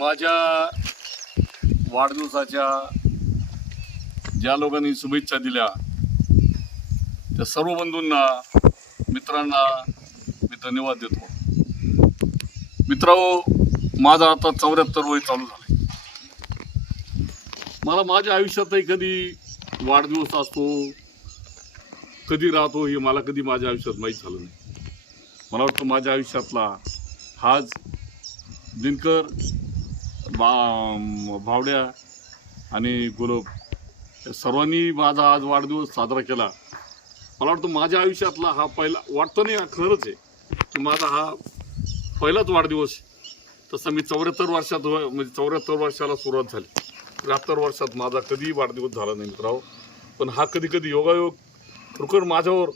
माझ्या वाढदिवसाच्या ज्या लोकांनी शुभेच्छा दिल्या त्या सर्व बंधूंना, मित्रांना मी धन्यवाद देतो. मित्रांनो, माझा आता 74 वय चालू झाले. मला माझ्या आयुष्यातही कधी वाढदिवस असतो, कधी राहतो हे मला कधी माझ्या आयुष्यात माहीत झालं नाही. मला वाटतं माझ्या आयुष्यातला हाच दिनकर, भावड्या आणि गुलाब या सर्वांनी माझा आज वाढदिवस साजरा केला. मला वाटतं माझ्या आयुष्यातला हा पहिला, वाटतं नाही खरंच आहे की माझा हा पहिलाच वाढदिवस. तसा मी 74 वर्षात म्हणजे 74 वर्षाला सुरुवात झाली. 73 वर्षात माझा कधीही वाढदिवस झाला नाही मित्रांनो. पण हा कधी कधी योगायोग खरोखर माझ्यावर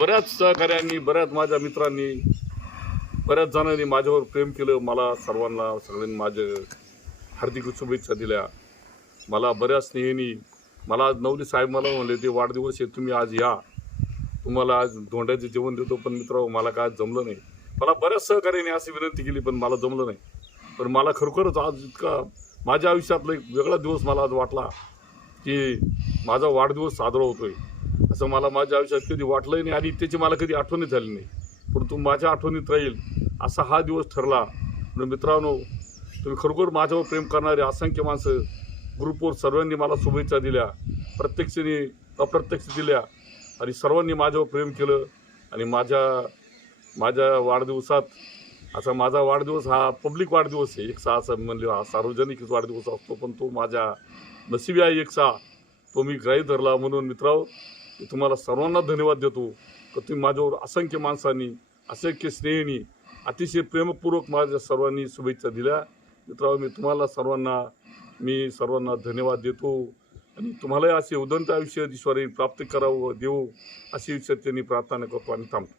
बऱ्याच सहकार्यांनी, बऱ्याच माझ्या मित्रांनी, बऱ्याच जणांनी माझ्यावर प्रेम केलं. मला सगळ्यांनी माझे हार्दिक शुभेच्छा दिल्या. मला बऱ्याच स्नेहींनी, मला आज नवली साहेब मला म्हणले ते वाढदिवस आहे, तुम्ही आज या, तुम्हाला आज धोंड्याचे जेवण देतो. पण मित्रांनो, मला काय जमलं नाही. मला बऱ्याच सहकार्याने अशी विनंती केली पण मला जमलं नाही. पण मला खरोखरच आज इतका माझ्या आयुष्यातला एक वेगळा दिवस मला आज वाटला की माझा वाढदिवस साजरा होतोय, असं मला माझ्या आयुष्यात कधी वाटलंही नाही आणि त्याची मला कधी आठवणच झाली नाही. परंतु माझ्या आठवणीत राहील असा हा दिवस ठरला. म्हणून मित्रांनो, तुम्ही खरोखर माझ्यावर प्रेम करणारे असंख्य माणसं ग्रुपवर सर्वांनी मला शुभेच्छा दिल्या, प्रत्यक्षाने अप्रत्यक्ष दिल्या आणि सर्वांनी माझ्यावर प्रेम केलं. आणि माझ्या वाढदिवसात, असा माझा वाढदिवस हा पब्लिक वाढदिवस आहे. एक असं म्हणले हा सार्वजनिक वाढदिवस असतो, पण तो माझ्या नशिबी आहे एक तो मी ग्राही धरला. म्हणून मित्रांनो, मी तुम्हाला सर्वांना धन्यवाद देतो की तुम्ही माझ्यावर असंख्य माणसांनी, असंख्य स्नेहींनी, अतिशय प्रेमपूर्वक माझ्या सर्वांनी शुभेच्छा दिल्या. मित्रांनो, मी सर्वांना धन्यवाद देतो आणि तुम्हालाही असे उदंत आयुष्य ईश्वराने प्राप्त करावं, देऊ अशी त्यांनी प्रार्थना करतो आणि थांबतो.